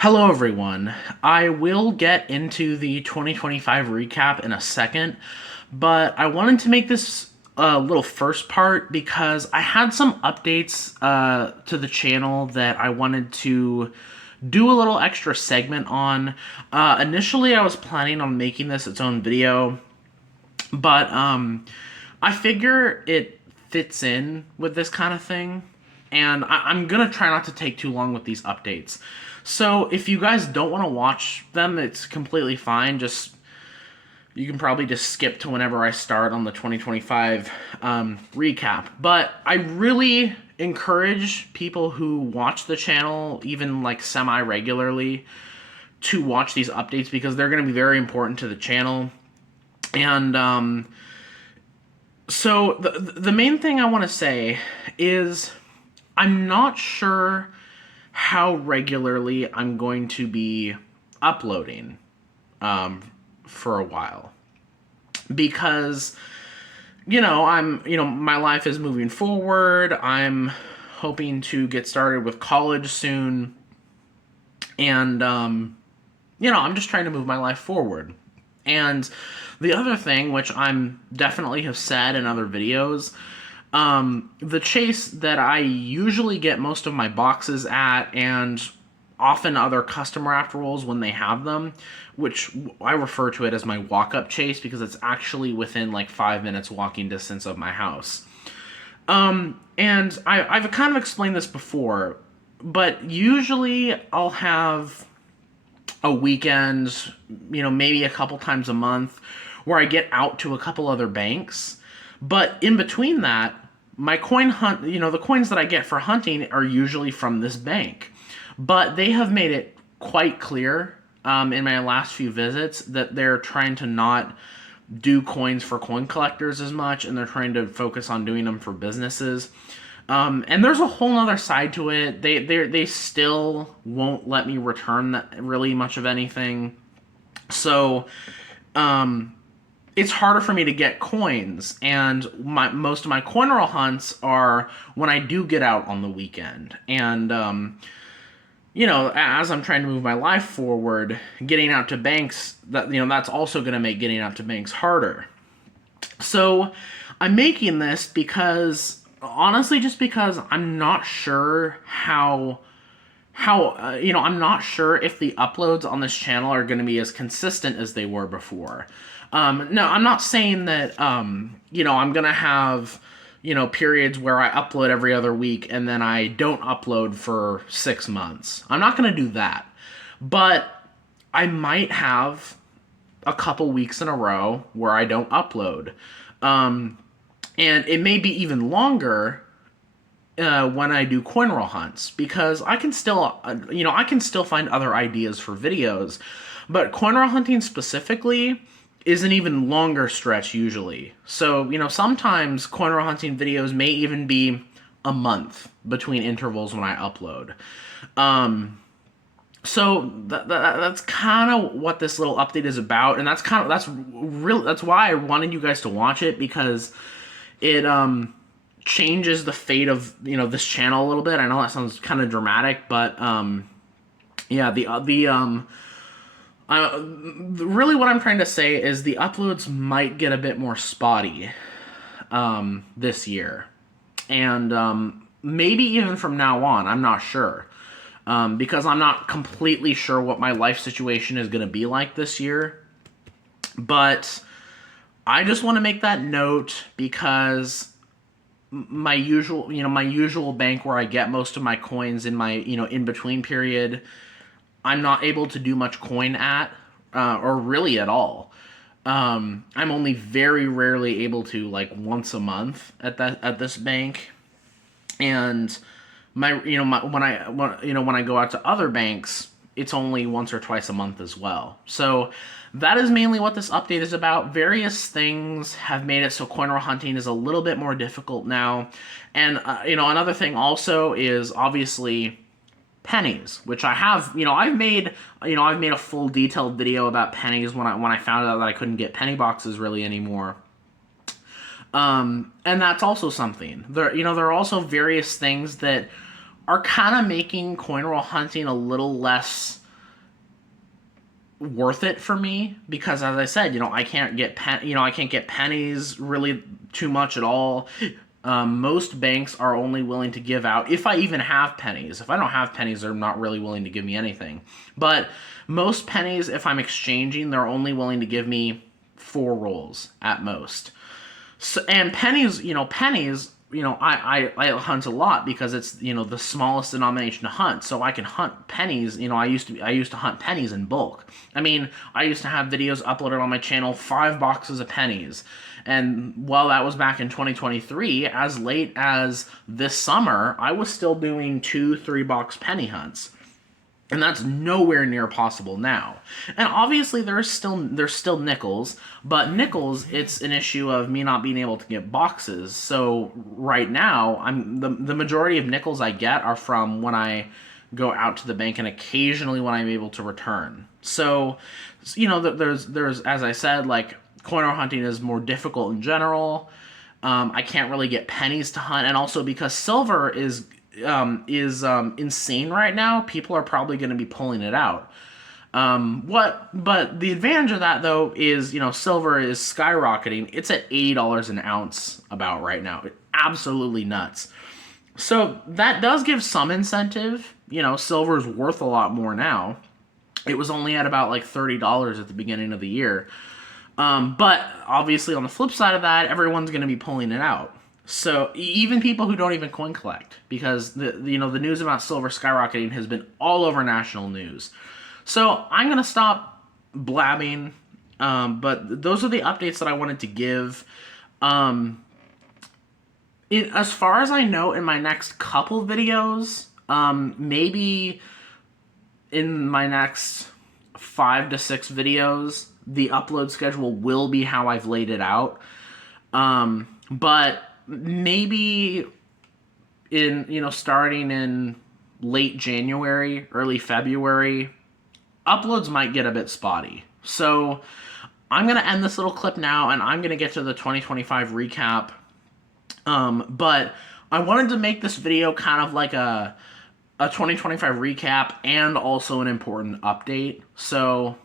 Hello, everyone. I will get into the 2025 recap in a second, but I wanted to make this little first part because I had some updates to the channel that I wanted to do a little extra segment on. Initially, I was planning on making this its own video, but I figure it fits in with this kind of thing, and I'm gonna try not to take too long with these updates. So if you guys don't want to watch them, it's completely fine. Just you can probably just skip to whenever I start on the 2025 recap. But I really encourage people who watch the channel, even like semi regularly, to watch these updates because they're going to be very important to the channel. And so the main thing I want to say is I'm not sure how regularly I'm going to be uploading for a while because my life is moving forward. I'm hoping to get started with college soon, and I'm just trying to move my life forward. And the other thing, which I'm definitely have said in other videos, the chase that I usually get most of my boxes at, and often other custom wrapped rolls when they have them, which I refer to it as my walk-up chase because it's actually within like 5 minutes walking distance of my house. And I've kind of explained this before, but usually I'll have a weekend, maybe a couple times a month, where I get out to a couple other banks. But in between that, my coin hunt, the coins that I get for hunting are usually from this bank. But they have made it quite clear in my last few visits that they're trying to not do coins for coin collectors as much, and they're trying to focus on doing them for businesses. And there's a whole other side to it. They still won't let me return really much of anything. So it's harder for me to get coins, and most of my coin roll hunts are when I do get out on the weekend. And as I'm trying to move my life forward, getting out to banks, that's also going to make getting out to banks harder. So I'm making this because, honestly, just because I'm not sure I'm not sure if the uploads on this channel are going to be as consistent as they were before. No, I'm not saying that, I'm going to have, periods where I upload every other week and then I don't upload for 6 months. I'm not going to do that. But I might have a couple weeks in a row where I don't upload. And it may be even longer when I do coin roll hunts, because I can still, I can still find other ideas for videos, but coin roll hunting specifically is an even longer stretch usually. So, sometimes coin roll hunting videos may even be a month between intervals when I upload. So that's kind of what this little update is about, and that's why I wanted you guys to watch it, because it changes the fate of this channel a little bit. I know that sounds kind of dramatic, but yeah, really what I'm trying to say is the uploads might get a bit more spotty this year, and maybe even from now on. I'm not sure, because I'm not completely sure what my life situation is going to be like this year. But I just want to make that note because my usual bank where I get most of my coins in my in between period, I'm not able to do much coin at, or really at all. I'm only very rarely able to, like, once a month at this bank, and when I go out to other banks, it's only once or twice a month as well. So that is mainly what this update is about. Various things have made it so coin roll hunting is a little bit more difficult now. And another thing also is obviously pennies, which I have, I've made a full detailed video about pennies when I found out that I couldn't get penny boxes really anymore. And that's also something. There are also various things that are kind of making coin roll hunting a little less worth it for me because, as I said, I can't get I can't get pennies really too much at all. Most banks are only willing to give out, if I even have pennies. If I don't have pennies, they're not really willing to give me anything. But most pennies, if I'm exchanging, they're only willing to give me 4 rolls at most. So, and pennies, I hunt a lot because it's, the smallest denomination to hunt. So I can hunt pennies. I used to hunt pennies in bulk. I mean, I used to have videos uploaded on my channel, 5 boxes of pennies. And while that was back in 2023, as late as this summer, I was still doing 2-3 box penny hunts. And that's nowhere near possible now. And obviously there's still nickels, but nickels, it's an issue of me not being able to get boxes. So right now, the majority of nickels I get are from when I go out to the bank and occasionally when I'm able to return. So, there's as I said, like, coin hunting is more difficult in general. I can't really get pennies to hunt, and also because silver is insane right now, people are probably going to be pulling it out. But the advantage of that, though, is, silver is skyrocketing. It's at $80 an ounce about right now. Absolutely nuts. So that does give some incentive. Silver is worth a lot more now. It was only at about like $30 at the beginning of the year. But obviously on the flip side of that, everyone's going to be pulling it out. So even people who don't even coin collect, because the news about silver skyrocketing has been all over national news. So I'm gonna stop blabbing, but those are the updates that I wanted to give. As far as I know, in my next couple videos, maybe in my next 5 to 6 videos, the upload schedule will be how I've laid it out. But maybe starting in late January, early February, uploads might get a bit spotty. So I'm going to end this little clip now, and I'm going to get to the 2025 recap. But I wanted to make this video kind of like a 2025 recap and also an important update. So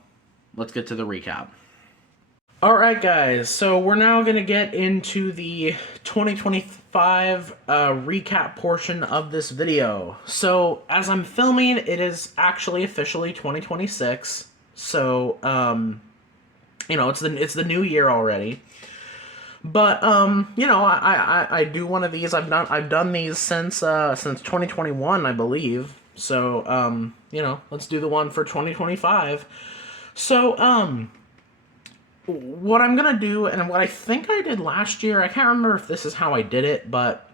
let's get to the recap. Alright guys, so we're now going to get into the 2025 recap portion of this video. So, as I'm filming, it is actually officially 2026. So, it's the new year already. But, I do one of these. I've done these since 2021, I believe. So, let's do the one for 2025. So, what I'm gonna do, and what I think I did last year, I can't remember if this is how I did it, but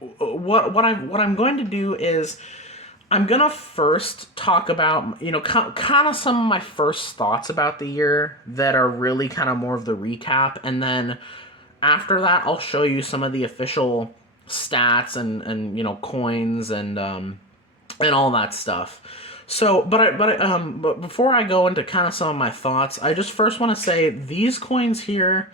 what I'm going to do is I'm gonna first talk about kind of some of my first thoughts about the year that are really kind of more of the recap, and then after that I'll show you some of the official stats and coins and all that stuff. So, but before I go into kind of some of my thoughts, I just first want to say these coins here,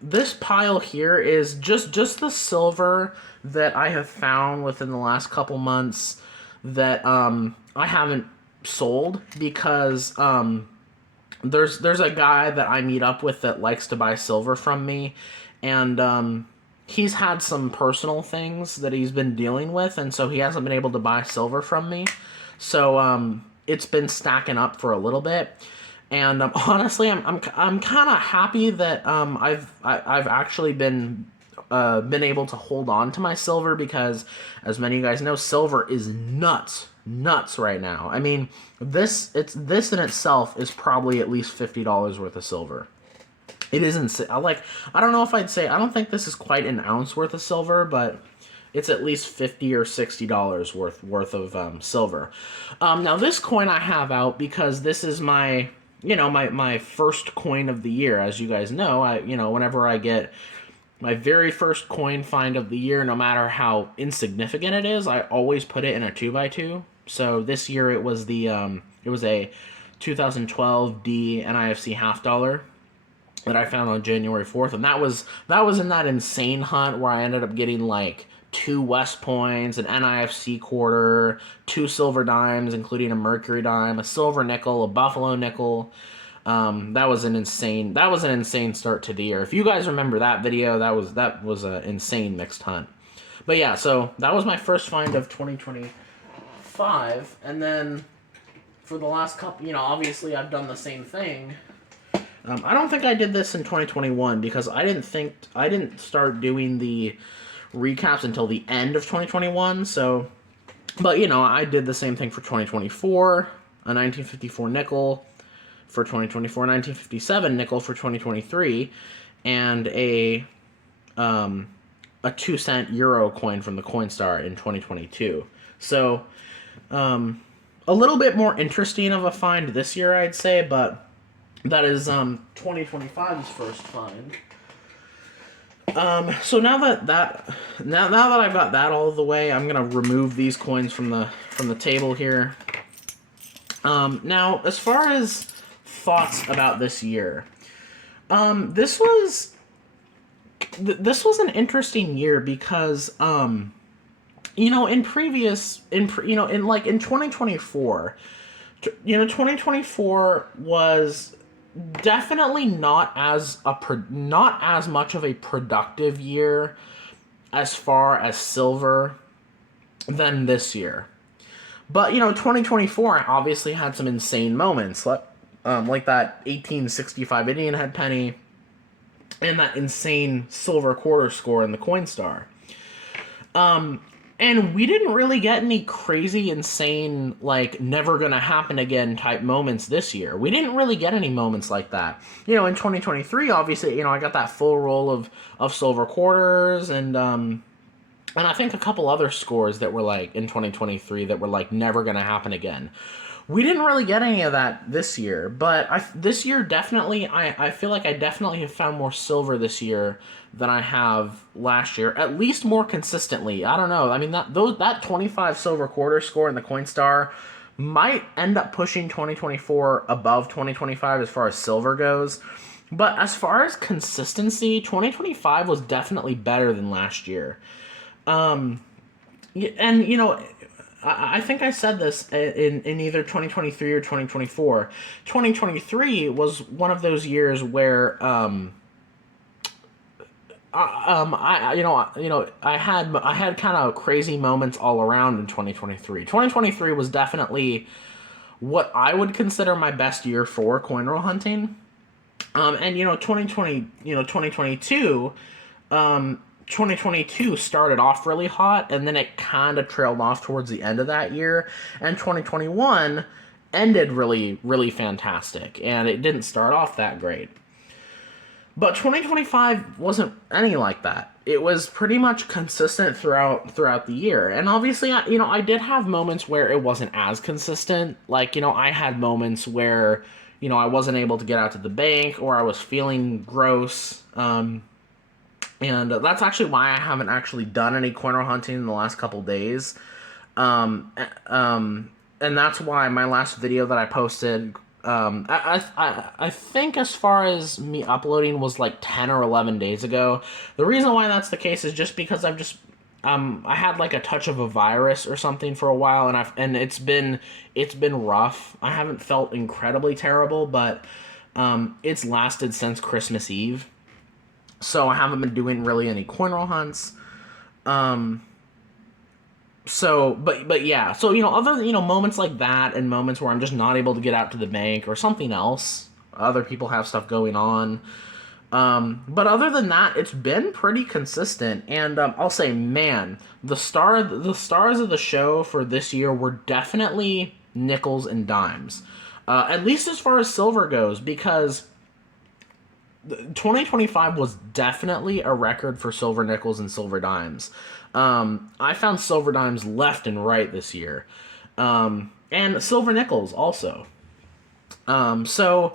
this pile here is just the silver that I have found within the last couple months that I haven't sold because there's a guy that I meet up with that likes to buy silver from me, and he's had some personal things that he's been dealing with, and so he hasn't been able to buy silver from me. So it's been stacking up for a little bit, and honestly, I'm kind of happy that I've actually been able to hold on to my silver, because as many of you guys know, silver is nuts right now. I mean, this in itself is probably at least $50 worth of silver. It is insane. I don't know if I'd say, I don't think this is quite an ounce worth of silver, but it's at least $50 or $60 worth of silver. Now this coin I have out because this is my my first coin of the year. As you guys know, whenever I get my very first coin find of the year, no matter how insignificant it is, I always put it in a 2x2. So this year it was a 2012 D NIFC half dollar that I found on January 4th, and that was in that insane hunt where I ended up getting like 2 West Points, an NIFC quarter, 2 silver dimes, including a Mercury dime, a silver nickel, a Buffalo nickel. That was an insane start to the year. If you guys remember that video, that was an insane mixed hunt. But yeah, so that was my first find of 2025, and then for the last couple, obviously I've done the same thing. I don't think I did this in 2021 because I didn't start doing the recaps until the end of 2021. So, but I did the same thing for 2024, a 1954 nickel for 2024, 1957 nickel for 2023, and a 2-cent euro coin from the Coinstar in 2022. So, a little bit more interesting of a find this year, I'd say, but that is 2025's first find. So now that I've got that all the way, I'm gonna remove these coins from the table here. Now, as far as thoughts about this year, this was an interesting year because in 2024, 2024 was definitely not as much of a productive year as far as silver than this year. But 2024 obviously had some insane moments, like that 1865 Indian head penny and that insane silver quarter score in the Coinstar. And we didn't really get any crazy, insane, like, never gonna happen again type moments this year. We didn't really get any moments like that. In 2023, obviously, I got that full roll of silver quarters and I think a couple other scores that were, like, in 2023 that were, like, never gonna happen again. We didn't really get any of that this year, but this year definitely, I feel like I definitely have found more silver this year than I have last year, at least more consistently. I don't know. I mean, that 25 silver quarter score in the Coinstar might end up pushing 2024 above 2025 as far as silver goes. But as far as consistency, 2025 was definitely better than last year. And, I think I said this in either 2023 or 2024. 2023 was one of those years where I had kind of crazy moments all around in 2023. 2023 was definitely what I would consider my best year for coin roll hunting. And 2022 started off really hot, and then it kind of trailed off towards the end of that year. And 2021 ended really, really fantastic, and it didn't start off that great. But 2025 wasn't any like that. It was pretty much consistent throughout the year. And obviously, I did have moments where it wasn't as consistent. Like, I had moments where, I wasn't able to get out to the bank, or I was feeling gross. And that's actually why I haven't actually done any coin roll hunting in the last couple days. And that's why my last video that I posted, I think as far as me uploading was like 10 or 11 days ago. The reason why that's the case is just because I had like a touch of a virus or something for a while, and it's been rough. I haven't felt incredibly terrible, but it's lasted since Christmas Eve. So I haven't been doing really any coin roll hunts. But yeah. So, other than, moments like that and moments where I'm just not able to get out to the bank or something else, other people have stuff going on. But other than that, it's been pretty consistent. And I'll say, man, the stars of the show for this year were definitely nickels and dimes. At least as far as silver goes, because 2025 was definitely a record for silver nickels and silver dimes. I found silver dimes left and right this year. And silver nickels also. So,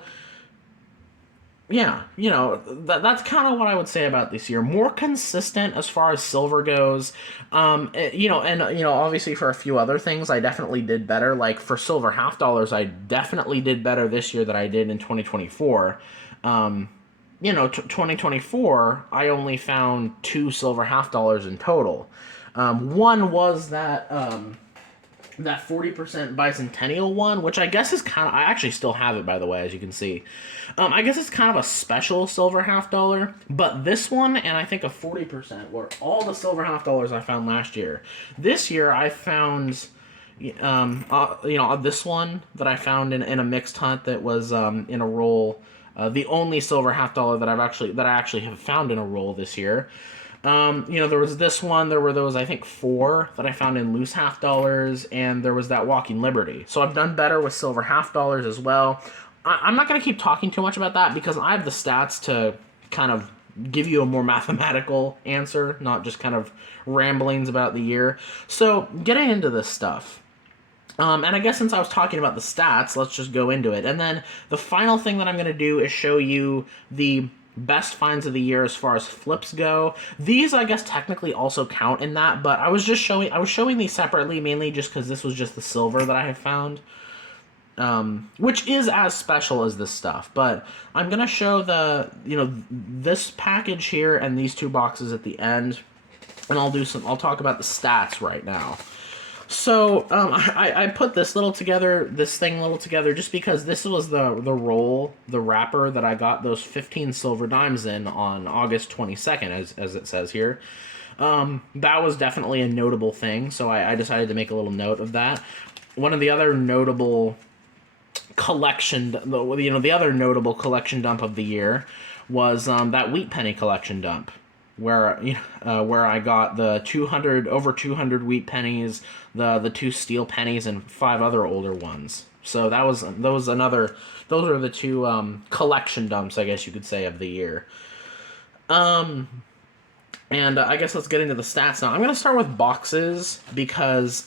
yeah, that's kind of what I would say about this year. More consistent as far as silver goes. Obviously for a few other things, I definitely did better. Like for silver half dollars, I definitely did better this year than I did in 2024. 2024, I only found 2 silver half dollars in total. One was that 40% bicentennial one, which I guess is kind of, I actually still have it, by the way, as you can see. I guess it's kind of a special silver half dollar, but this one and I think a 40% were all the silver half dollars I found last year. This year I found, this one that I found in a mixed hunt that was in a roll. The only silver half dollar that I actually have found in a roll this year. There was this one. There were those, I think, 4 that I found in loose half dollars, and there was that Walking Liberty. So I've done better with silver half dollars as well. I'm not going to keep talking too much about that because I have the stats to kind of give you a more mathematical answer, not just kind of ramblings about the year. So getting into this stuff. And I guess since I was talking about the stats, let's just go into it. And then the final thing that I'm going to do is show you the best finds of the year as far as flips go. These, I guess, technically also count in that, but I was showing these separately, mainly just because this was just the silver that I have found, which is as special as this stuff. But I'm going to show this package here and these 2 boxes at the end, and I'll talk about the stats right now. So I put this thing little together just because this was the wrapper that I got those 15 silver dimes in on August 22nd, as it says here. That was definitely a notable thing, so I decided to make a little note of that. One of the other notable collection dump of the year was that Wheat Penny collection dump, where I got the 200 wheat pennies, the 2 steel pennies, and 5 other older ones. So those are the 2 collection dumps, I guess you could say, of the year. And I guess let's get into the stats now. I'm going to start with boxes because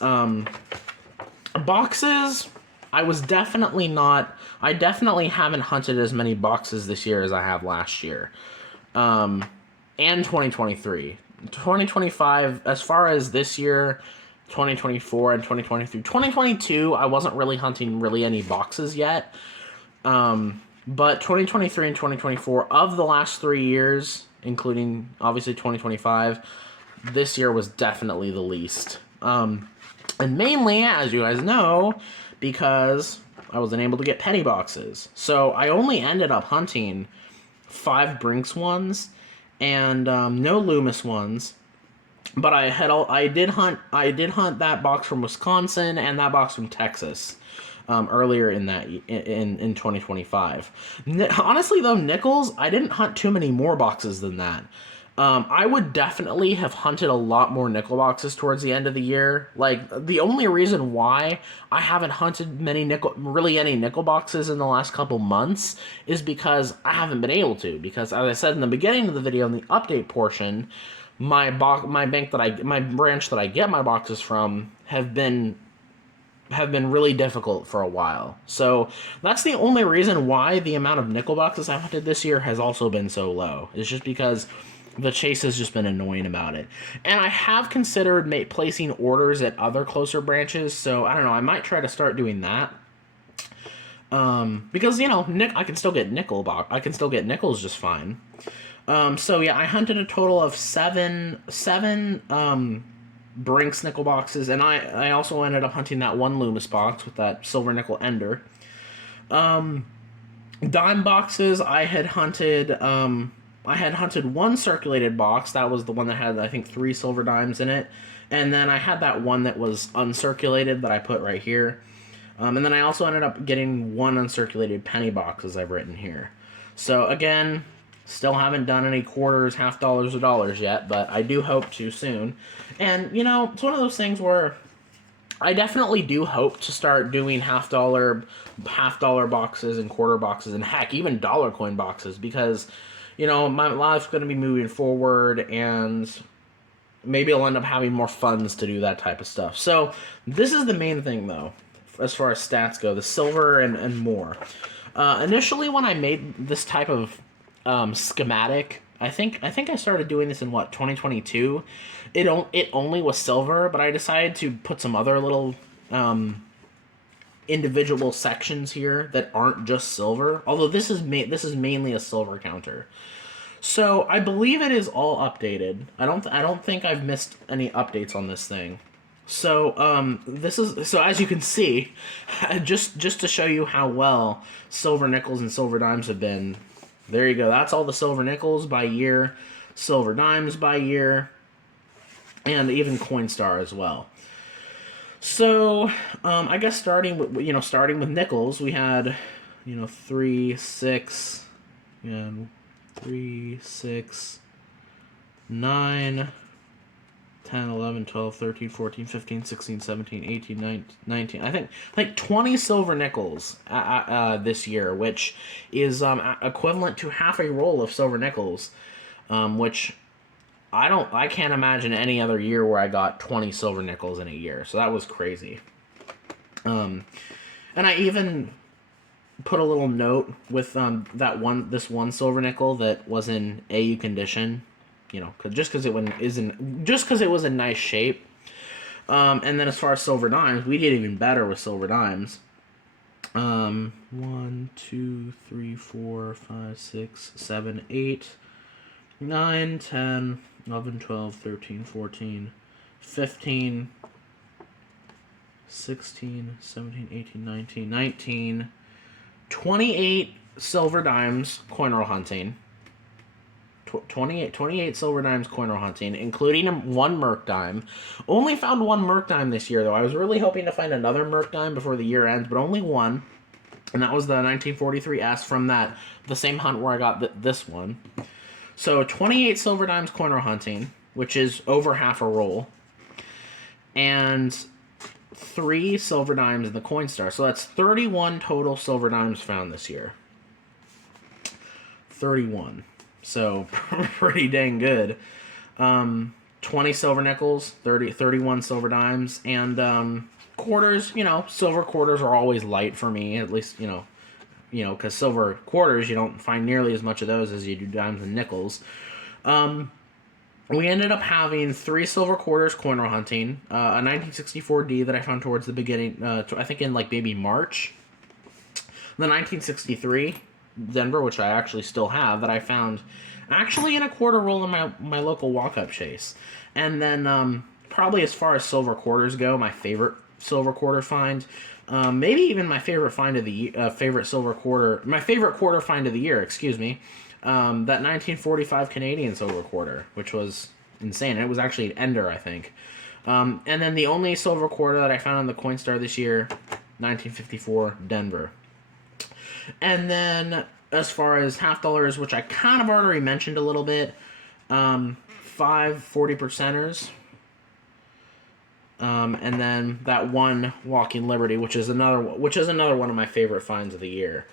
boxes, I definitely haven't hunted as many boxes this year as I have last year. And 2023. 2025, as far as this year, 2024 and 2023. 2022, I wasn't really hunting really any boxes yet. But 2023 and 2024, of the last 3 years, including obviously 2025, this year was definitely the least. And mainly, as you guys know, because I wasn't able to get penny boxes. So I only ended up hunting 5 Brinks ones and no Loomis ones, but I did hunt that box from Wisconsin and that box from Texas earlier in 2025. Honestly though, nickels, I didn't hunt too many more boxes than that. I would definitely have hunted a lot more nickel boxes towards the end of the year. Like, the only reason why I haven't hunted any nickel boxes in the last couple months is because I haven't been able to. Because, as I said in the beginning of the video, in the update portion, my branch that I get my boxes from have been really difficult for a while. So that's the only reason why the amount of nickel boxes I hunted this year has also been so low. It's just because the chase has just been annoying about it. And I have considered placing orders at other closer branches, so I don't know, I might try to start doing that. Because, I can still get nickels just fine. So yeah, I hunted a total of seven Brinks nickel boxes, and I also ended up hunting that 1 Loomis box with that silver nickel ender. Dime boxes, I had hunted 1 circulated box. That was the one that had, I think, 3 silver dimes in it. And then I had that one that was uncirculated that I put right here. And then I also ended up getting 1 uncirculated penny box, as I've written here. So again, still haven't done any quarters, half dollars, or dollars yet, but I do hope to soon. And, it's one of those things where I definitely do hope to start doing half dollar boxes and quarter boxes, and heck, even dollar coin boxes, because my life's going to be moving forward, and maybe I'll end up having more funds to do that type of stuff. So this is the main thing, though, as far as stats go, the silver and more. Initially, when I made this type of schematic, I think I started doing this in 2022. It only was silver, but I decided to put some other little individual sections here that aren't just silver. Although this is mainly a silver counter. So I believe it is all updated. I don't think I've missed any updates on this thing. So this is so as you can see, just to show you how well silver nickels and silver dimes have been. There you go. That's all the silver nickels by year, silver dimes by year, and even Coinstar as well. So I guess starting with nickels, we had 3, 6, and 3, 6, 9, 10, 11, 12, 13, 14, 15, 16, 17, 18, 19. I think like 20 silver nickels this year, which is equivalent to half a roll of silver nickels, which I can't imagine any other year where I got 20 silver nickels in a year. So that was crazy. And I even put a little note with this one silver nickel that was in AU condition, just because it was in nice shape. And then as far as silver dimes, we did even better with silver dimes. 1, 2, 3, 4, 5, 6, 7, 8, 9, 10, 11, 12, 13, 14, 15, 16, 17, 18, 19, 19, 28 silver dimes coin roll hunting. 28 silver dimes coin roll hunting, including one Merc dime. Only found one Merc dime this year, though. I was really hoping to find another Merc dime before the year ends, but only one. And that was the 1943S from the same hunt where I got this one. So 28 silver dimes coin roll hunting, which is over half a roll. And 3 silver dimes in the Coinstar. So that's 31 total silver dimes found this year. 31. So pretty dang good. 20 silver nickels, 31 silver dimes, and quarters. Silver quarters are always light for me, at least, because silver quarters, you don't find nearly as much of those as you do dimes and nickels. We ended up having 3 silver quarters coin roll hunting, a 1964D that I found towards the beginning, I think in maybe March. The 1963 Denver, which I actually still have, that I found actually in a quarter roll in my local walk-up chase. And then probably as far as silver quarters go, my favorite silver quarter find, maybe even my favorite find of the my favorite quarter find of the year, excuse me, that 1945 Canadian silver quarter, which was insane. It was actually an ender, I think. And then the only silver quarter that I found on the Coinstar this year, 1954 Denver. And then as far as half dollars, which I kind of already mentioned a little bit, 5 40%ers. And then that one Walking Liberty, which is another one of my favorite finds of the year.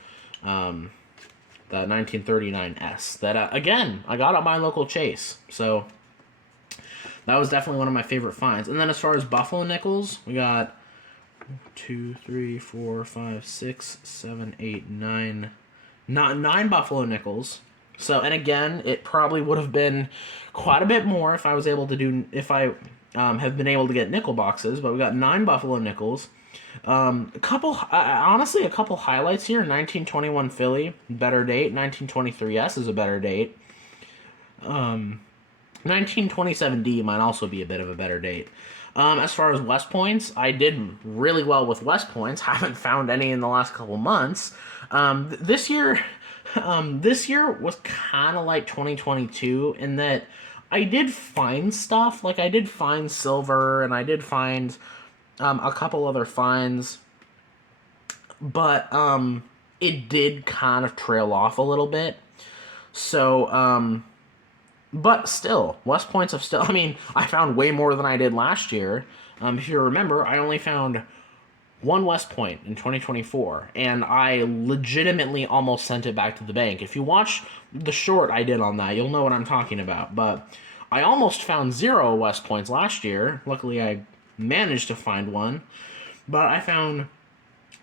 The 1939S that again I got at my local chase. So that was definitely one of my favorite finds. And then as far as Buffalo nickels, we got 2, 3, 4, 5, 6, 7, 8, 9, not 9 Buffalo nickels. So, and again, it probably would have been quite a bit more if I have been able to get nickel boxes. But we got 9 Buffalo nickels. A couple highlights here. 1921 Philly, better date. 1923S is a better date. 1927D might also be a bit of a better date. As far as West Points, I did really well with West Points. Haven't found any in the last couple months. This year was kind of like 2022 in that I did find stuff. Like I did find silver, and I did find a couple other finds, but it did kind of trail off a little bit. So but still, West Points have still... I mean, I found way more than I did last year. If you remember, I only found one West Point in 2024, and I legitimately almost sent it back to the bank. If you watch the short I did on that, you'll know what I'm talking about. But I almost found 0 West Points last year. Luckily, I managed to find one. But I found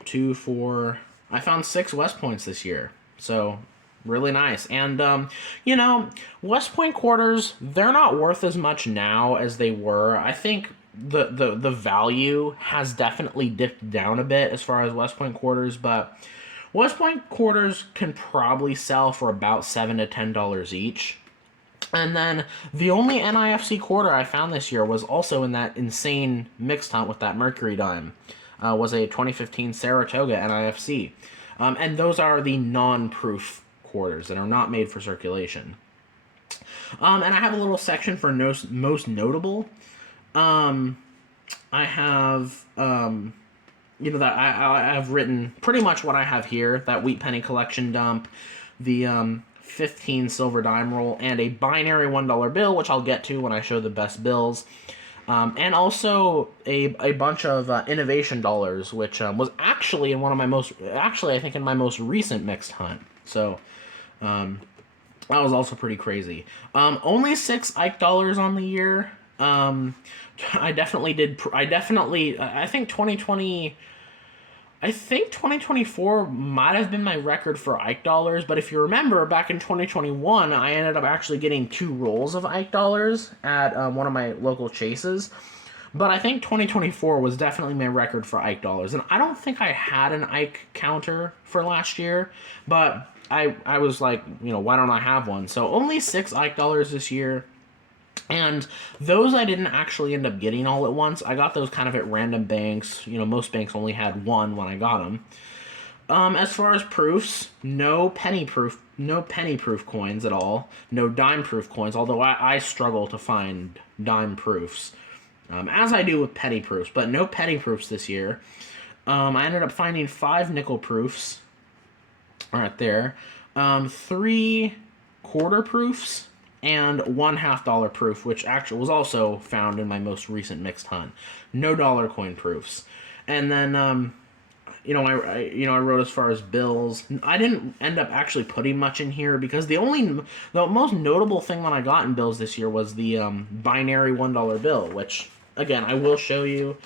2, 4... I found 6 West Points this year. So... really nice. And, West Point quarters, they're not worth as much now as they were. I think the value has definitely dipped down a bit as far as West Point quarters, but West Point quarters can probably sell for about $7 to $10 each. And then the only NIFC quarter I found this year was also in that insane mixed hunt with that Mercury dime. Was a 2015 Saratoga NIFC. And those are the non-proof quarters that are not made for circulation. And I have a little section for most notable. I have, that I've written pretty much what I have here. That Wheat Penny Collection dump, the 15 silver dime roll, and a binary $1 bill, which I'll get to when I show the best bills. And also a bunch of innovation dollars, which was actually in I think in my most recent mixed hunt. So that was also pretty crazy. Only 6 Ike dollars on the year. I think 2024 might have been my record for Ike dollars, but if you remember, back in 2021, I ended up actually getting 2 rolls of Ike dollars at one of my local chases. But I think 2024 was definitely my record for Ike dollars, and I don't think I had an Ike counter for last year, but I was like, why don't I have one? So only 6 Ike dollars this year. And those I didn't actually end up getting all at once. I got those kind of at random banks. Most banks only had one when I got them. As far as proofs, no penny proof coins at all. No dime proof coins, although I struggle to find dime proofs, as I do with penny proofs. But no penny proofs this year. I ended up finding 5 nickel proofs right there. 3 quarter proofs. And 1 $1/2 proof, which actually was also found in my most recent mixed hunt. No dollar coin proofs. And then, I wrote as far as bills. I didn't end up actually putting much in here because the most notable thing that I got in bills this year was the binary $1 bill, which, again, I will show you.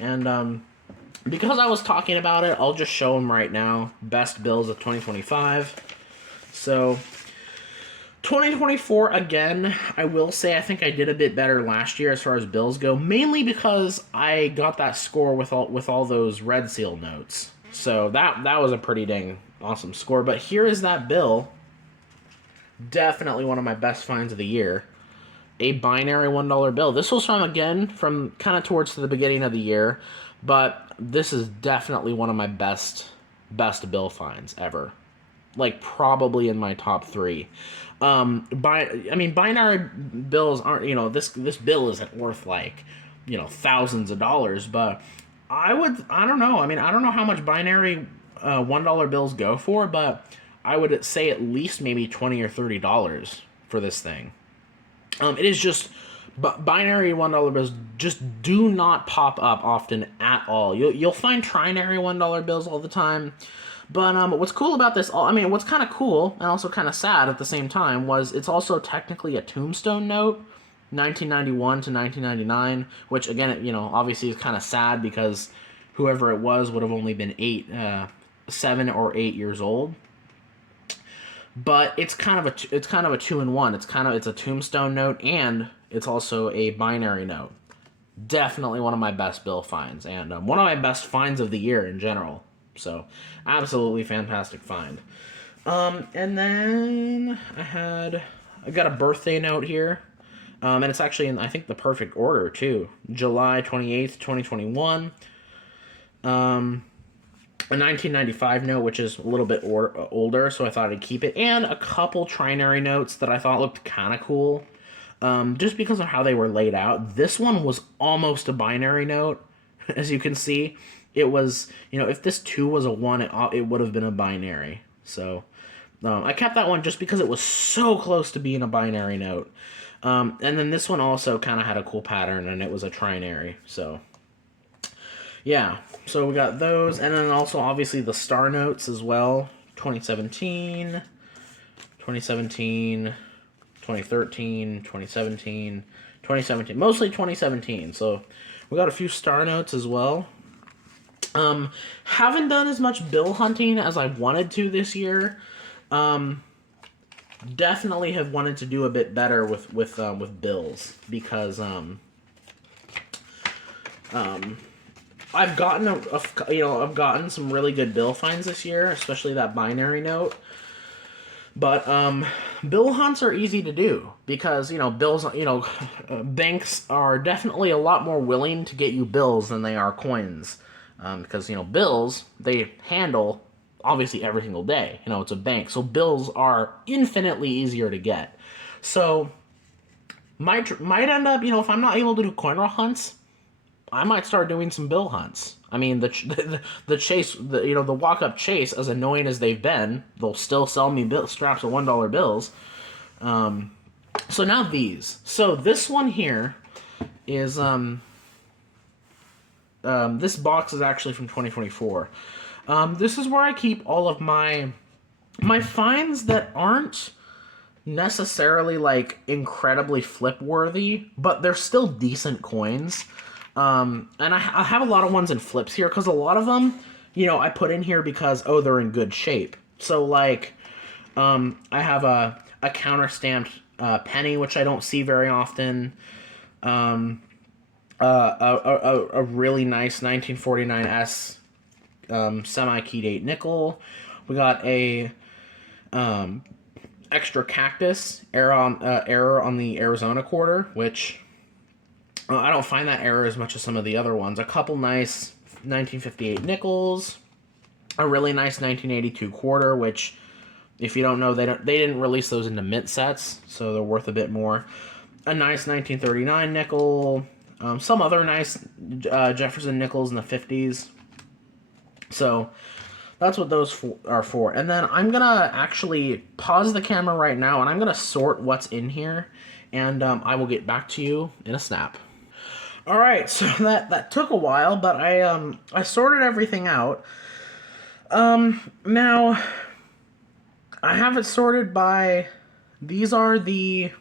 And because I was talking about it, I'll just show them right now. Best bills of 2025. So 2024, again, I will say I think I did a bit better last year as far as bills go, mainly because I got that score with all those red seal notes. So that was a pretty dang awesome score. But here is that bill. Definitely one of my best finds of the year. A binary $1 bill. This was from kind of towards the beginning of the year, but this is definitely one of my best bill finds ever. Like, probably in my top 3. Binary bills aren't, this bill isn't worth thousands of dollars, but I don't know. I don't know how much binary $1 bills go for, but I would say at least maybe $20 or $30 for this thing. It is just, binary $1 bills just do not pop up often at all. You'll find trinary $1 bills all the time. But what's cool about this, what's kind of cool and also kind of sad at the same time was it's also technically a tombstone note, 1991 to 1999, which again, obviously is kind of sad because whoever it was would have only been 7 or 8 years old. But it's kind of a 2-in-1. It's a tombstone note and it's also a binary note. Definitely one of my best bill finds and one of my best finds of the year in general. So, absolutely fantastic find. And then I got a birthday note here. And it's actually in, I think, the perfect order, too. July 28th, 2021. A 1995 note, which is a little bit older, so I thought I'd keep it. And a couple trinary notes that I thought looked kind of cool. Just because of how they were laid out. This one was almost a binary note, as you can see. It was, if this 2 was a 1, it would have been a binary. So, I kept that one just because it was so close to being a binary note. And then this one also kind of had a cool pattern, and it was a trinary. So, yeah. So, we got those. And then also, obviously, the star notes as well. 2017, 2013, 2017. Mostly 2017. So, we got a few star notes as well. Haven't done as much bill hunting as I wanted to this year. Definitely have wanted to do a bit better with bills because I've gotten I've gotten some really good bill finds this year, especially that binary note. But bill hunts are easy to do because bills. Banks are definitely a lot more willing to get you bills than they are coins, because bills they handle obviously every single day. It's a bank, so bills are infinitely easier to get. So might end up if I'm not able to do coin roll hunts, I might start doing some bill hunts. I mean, the chase, the walk up chase, as annoying as they've been, they'll still sell me straps of $1 bills. So now these. So this one here is this box is actually from 2024. This is where I keep all of my finds that aren't necessarily like incredibly flip worthy, but they're still decent coins. And I have a lot of ones in flips here because a lot of them, I put in here because they're in good shape. So like, I have a counter stamped penny, which I don't see very often. A really nice 1949S semi key date nickel. We got a extra cactus error on the Arizona quarter, which I don't find that error as much as some of the other ones. A couple nice 1958 nickels, a really nice 1982 quarter, which if you don't know, they didn't release those into mint sets, so they're worth a bit more. A nice 1939 nickel, some other nice Jefferson nickels in the 50s. So that's what those are for. And then I'm going to actually pause the camera right now, and I'm going to sort what's in here, and I will get back to you in a snap. All right, so that took a while, but I sorted everything out. Now I have it sorted by, these are the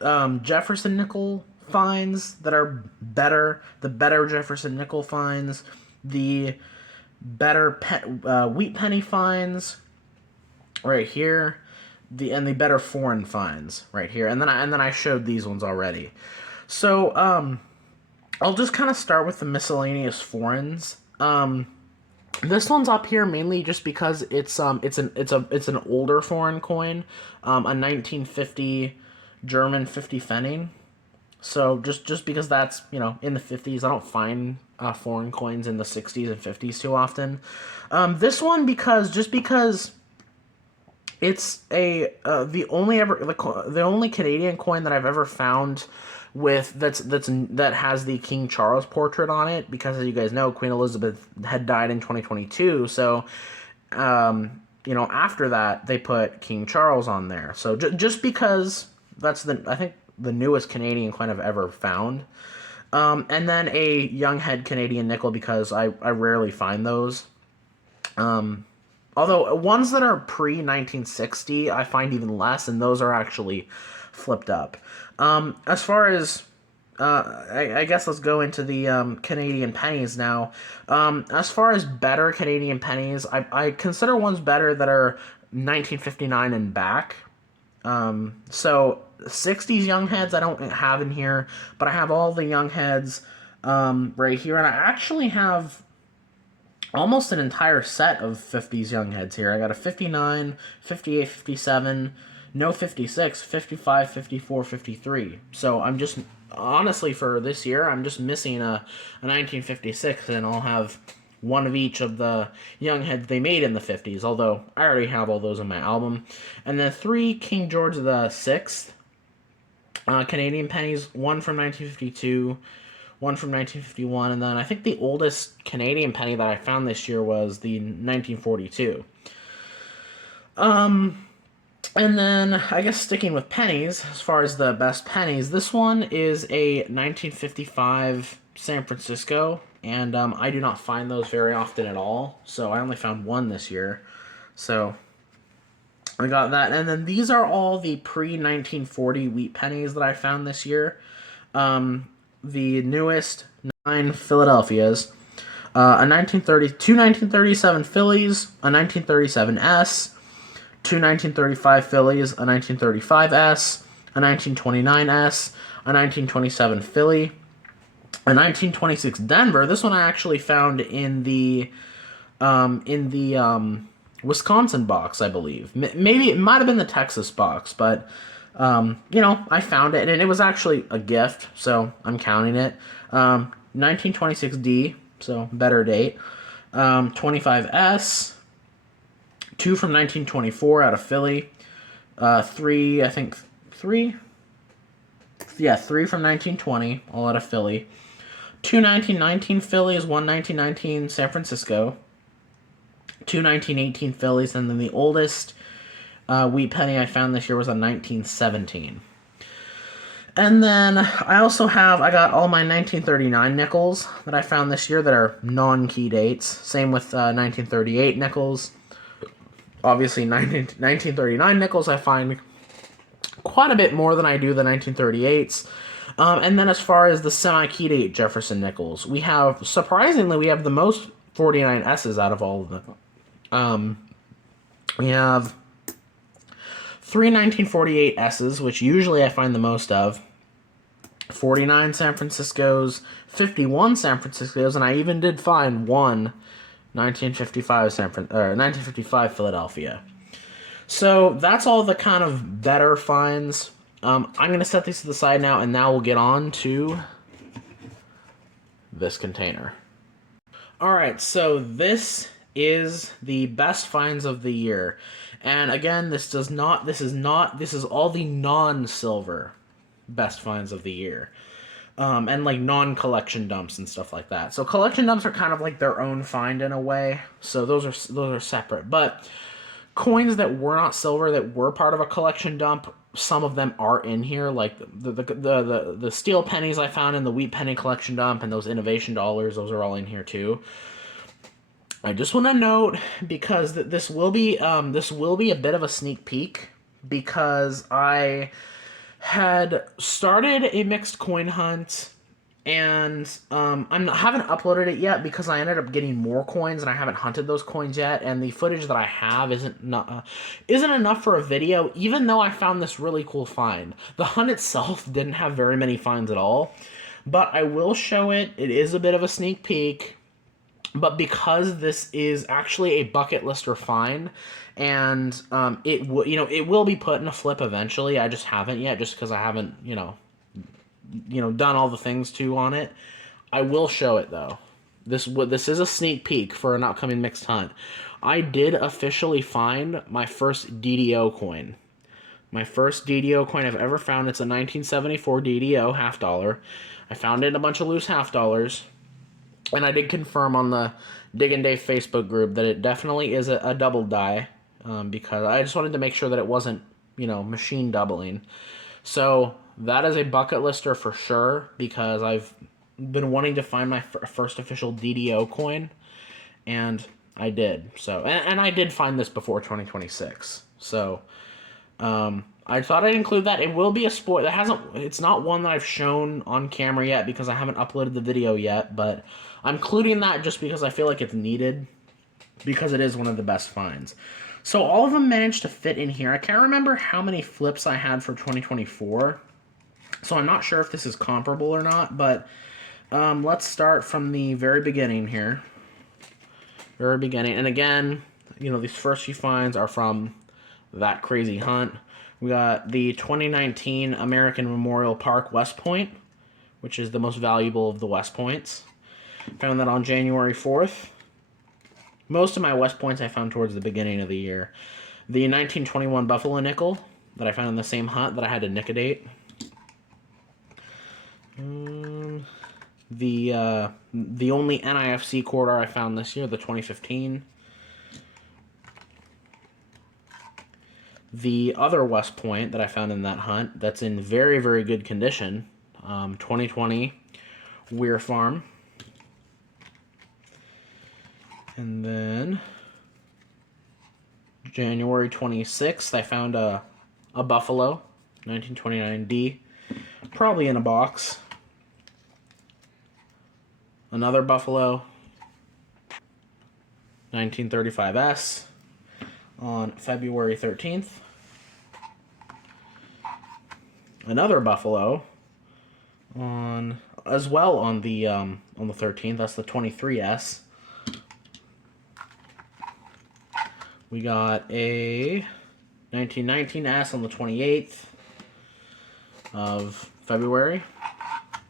Jefferson nickel finds that are better, the better Jefferson nickel finds, the better wheat penny finds right here, the better foreign finds right here, and then I showed these ones already. So I'll just kind of start with the miscellaneous foreigns. This one's up here mainly just because it's an older foreign coin, a 1950 German 50 Pfennig. So just because that's in the 50s, I don't find foreign coins in the 60s and 50s too often. This one because it's the only Canadian coin that I've ever found with that has the King Charles portrait on it, because as you guys know, Queen Elizabeth had died in 2022, so after that they put King Charles on there. So just because that's I think the newest Canadian coin I've ever found. And then a young head Canadian nickel, because I rarely find those. Although ones that are pre-1960 I find even less, and those are actually flipped up. As far as I guess let's go into the Canadian pennies now. As far as better Canadian pennies, I consider ones better that are 1959 and back. So 60s young heads I don't have in here, but I have all the young heads right here, and I actually have almost an entire set of 50s young heads here. I got a 59, 58, 57, no 56, 55, 54, 53. So I'm just, honestly, for this year, I'm just missing a 1956, and I'll have one of each of the young heads they made in the 50s, although I already have all those in my album. And then 3 King George VI Canadian pennies, one from 1952, one from 1951, and then I think the oldest Canadian penny that I found this year was the 1942. And then, I guess sticking with pennies, as far as the best pennies, this one is a 1955 San Francisco, and I do not find those very often at all, so I only found one this year. So I got that, and then these are all the pre-1940 wheat pennies that I found this year. The newest 9 Philadelphias, a 1937 Phillies, a 1937 S, 2 1935 Phillies, a 1935 S, a 1929 S, a 1927 Philly, A 1926 Denver. This one I actually found in the Wisconsin box, I believe. Maybe it might have been the Texas box, but I found it, and it was actually a gift, so I'm counting it. 1926D, so better date. 25S, two from 1924 out of Philly. Three, I think, three? Yeah, three from 1920, all out of Philly. Two 1919 Phillies, one 1919 San Francisco. Two 1918 Phillies, and then the oldest wheat penny I found this year was a 1917. And then I got all my 1939 nickels that I found this year that are non-key dates. Same with 1938 nickels. Obviously, 1939 nickels I find quite a bit more than I do the 1938s. And then as far as the semi-key date Jefferson nickels, surprisingly, we have the most 49S's out of all of them. We have three 1948 S's, which usually I find the most of. 49 San Franciscos, 51 San Franciscos, and I even did find one 1955 Philadelphia. So that's all the kind of better finds. I'm going to set these to the side now, and now we'll get on to this container. Alright, so this is the best finds of the year. And again, this is all the non-silver best finds of the year. And like non-collection dumps and stuff like that. So collection dumps are kind of like their own find in a way. So those are separate. But coins that were not silver, that were part of a collection dump, some of them are in here. Like the steel pennies I found in the wheat penny collection dump, and those innovation dollars, those are all in here too. I just want to note, because this will be a bit of a sneak peek, because I had started a mixed coin hunt, and I haven't uploaded it yet because I ended up getting more coins and I haven't hunted those coins yet, and the footage that I have isn't enough for a video, even though I found this really cool find. The hunt itself didn't have very many finds at all, but I will show it. It is a bit of a sneak peek. But because this is actually a bucket lister find, and it will be put in a flip eventually. I just haven't yet, just because I haven't done all the things on it. I will show it though. This is a sneak peek for an upcoming mixed hunt. I did officially find my first DDO coin. My first DDO coin I've ever found. It's a 1974 DDO half dollar. I found it in a bunch of loose half dollars. And I did confirm on the Diggin' Dave Facebook group that it definitely is a double die, because I just wanted to make sure that it wasn't, machine doubling. So that is a bucket lister for sure, because I've been wanting to find my first official DDO coin, and I did. So, and I did find this before 2026. So, I thought I'd include that. It will be a spoil. It's not one that I've shown on camera yet because I haven't uploaded the video yet, but I'm including that just because I feel like it's needed, because it is one of the best finds. So all of them managed to fit in here. I can't remember how many flips I had for 2024, so I'm not sure if this is comparable or not, but let's start from the very beginning here. Very beginning. And again, these first few finds are from that crazy hunt. We got the 2019 American Memorial Park West Point, which is the most valuable of the West Points. Found that on January 4th. Most of my West Points I found towards the beginning of the year. The 1921 Buffalo Nickel that I found in the same hunt that I had to nicodate. The only NIFC quarter I found this year, the 2015. The other West Point that I found in that hunt, that's in very, very good condition, 2020 Weir Farm. And then January 26th, I found a Buffalo, 1929D, probably in a box. Another Buffalo, 1935S. On February 13th. Another Buffalo on as well on the 13th. That's the 23S. We got a 1919S on the 28th of February.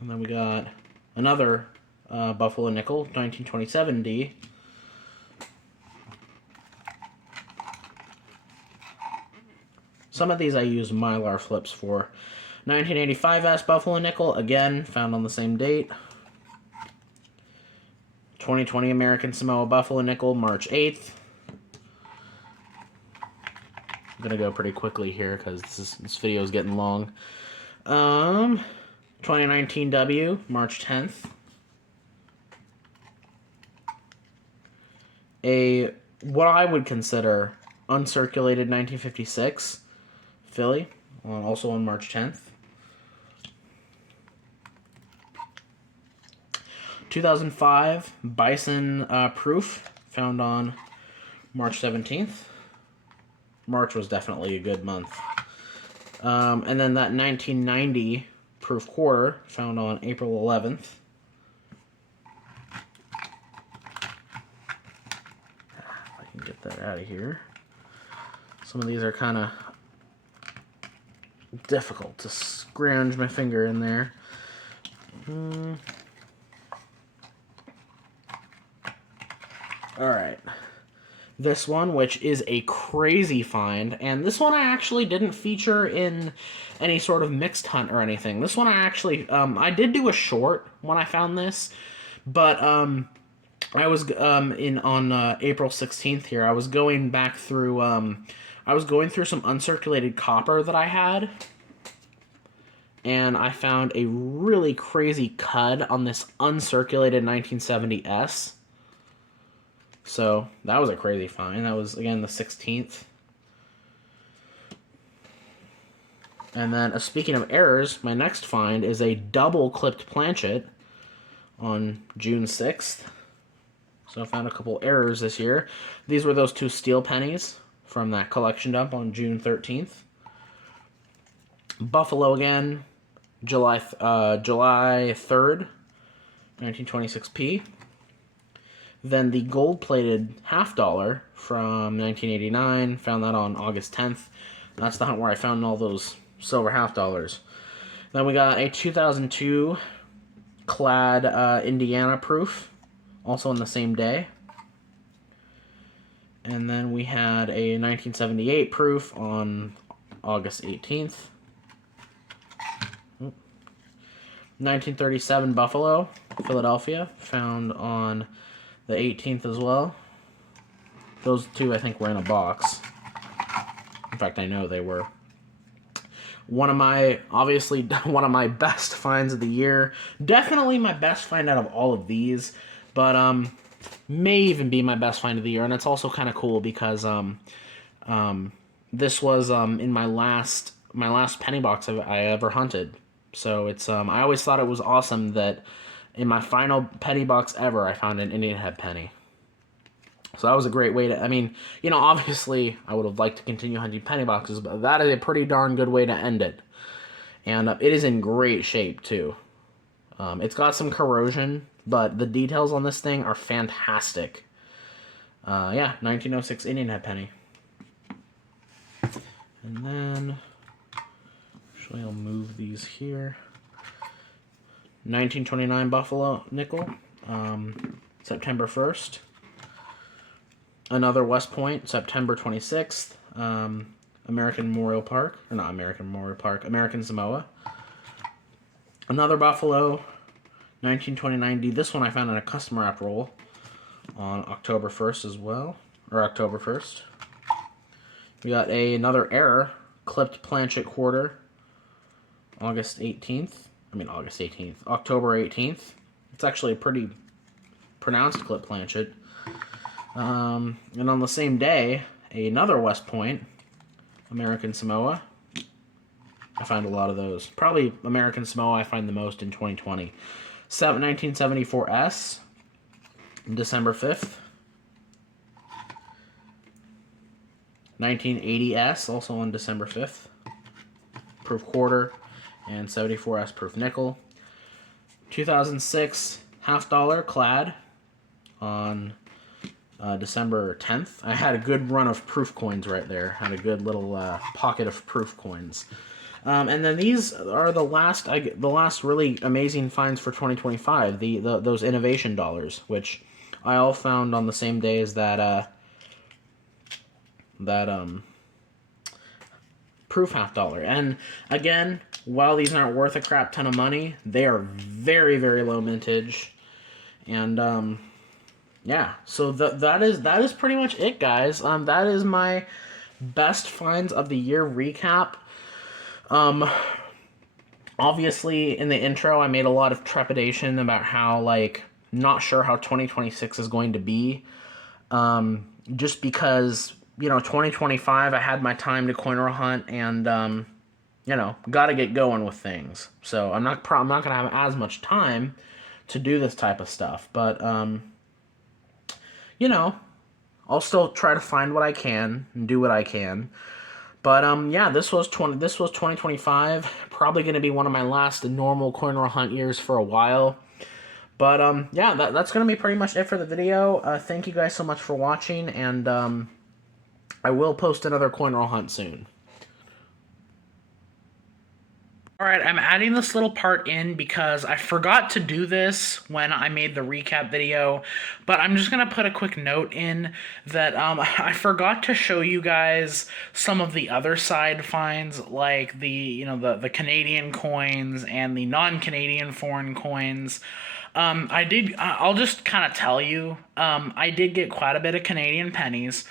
And then we got another Buffalo Nickel, 1927D. Some of these I use Mylar flips for. 1985S Buffalo Nickel, again, found on the same date. 2020 American Samoa Buffalo Nickel, March 8th. I'm going to go pretty quickly here because this video is getting long. 2019 W, March 10th. What I would consider uncirculated 1956 Philly, also on March 10th. 2005 Bison Proof, found on March 17th. March was definitely a good month. And then that 1990 Proof Quarter, found on April 11th. If I can get that out of here. Some of these are kind of difficult to scrounge my finger in there. Alright. This one, which is a crazy find, and this one I actually didn't feature in any sort of mixed hunt or anything. This one I actually, I did do a short when I found this, but I was on April 16th here, I was going back through, I was going through some uncirculated copper that I had, and I found a really crazy cud on this uncirculated 1970S. So, that was a crazy find. That was, again, the 16th. And then, speaking of errors, my next find is a double-clipped planchet on June 6th. So, I found a couple errors this year. These were those 2 steel pennies from that collection dump on June 13th. Buffalo again, July 3rd, 1926p. Then the gold-plated $half from 1989, found that on August 10th. That's the hunt where I found all those silver $half. Then we got a 2002 clad Indiana Proof, also on the same day. And then we had a 1978 Proof on August 18th. 1937 Buffalo, Philadelphia, found on the 18th as well. Those 2, I think, were in a box. In fact, I know they were. Obviously, one of my best finds of the year. Definitely my best find out of all of these, but may even be my best find of the year. And it's also kind of cool because this was in my last penny box I ever hunted. So it's I always thought it was awesome that in my final penny box ever, I found an Indian head penny. So that was a great way to, I mean, you know, obviously I would have liked to continue hunting penny boxes, but that is a pretty darn good way to end it. And it is in great shape, too. It's got some corrosion, but the details on this thing are fantastic. Yeah, 1906 Indian head penny. And then, actually I'll move these here. 1929 Buffalo Nickel, September 1st. Another West Point, September 26th. American Memorial Park, or not American Memorial Park, American Samoa. Another Buffalo, 1929D. This one I found in a custom wrap roll on October 1st as well, or October 1st. We got another error, clipped planchet quarter, August 18th. October 18th. It's actually a pretty pronounced clip planchet. And on the same day, another West Point, American Samoa. I find a lot of those. Probably American Samoa I find the most in 2020. 1974S, December 5th. 1980S, also on December 5th. Proof quarter. And 74S Proof Nickel. 2006 $1/2 clad on December 10th. I had a good run of proof coins right there. Had a good little pocket of proof coins. And then these are the last really amazing finds for 2025. Those innovation dollars, which I all found on the same day as that proof $1/2. And again, while these aren't worth a crap ton of money, they are very, very low mintage. And yeah, so that is pretty much it, guys. That is my best finds of the year recap. Obviously, in the intro, I made a lot of trepidation about how, like, not sure how 2026 is going to be. Just because, 2025, I had my time to coin roll hunt and, got to get going with things. So I'm not going to have as much time to do this type of stuff. But, I'll still try to find what I can and do what I can. But yeah, this was 2025. Probably going to be one of my last normal coin roll hunt years for a while. But yeah, that's going to be pretty much it for the video. Thank you guys so much for watching, and I will post another coin roll hunt soon. Alright, I'm adding this little part in because I forgot to do this when I made the recap video, but I'm just going to put a quick note in that I forgot to show you guys some of the other side finds, like the Canadian coins and the non-Canadian foreign coins. I'll just kind of tell you, I did get quite a bit of Canadian pennies.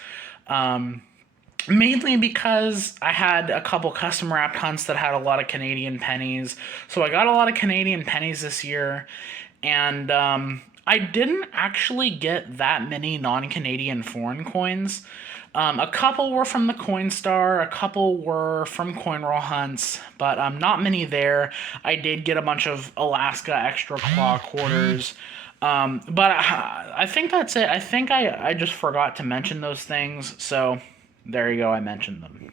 Mainly because I had a couple custom wrapped hunts that had a lot of Canadian pennies. So I got a lot of Canadian pennies this year. And I didn't actually get that many non-Canadian foreign coins. A couple were from the Coinstar, a couple were from coin roll hunts, but not many there. I did get a bunch of Alaska extra claw quarters. But I think that's it. I think I just forgot to mention those things. So there you go, I mentioned them.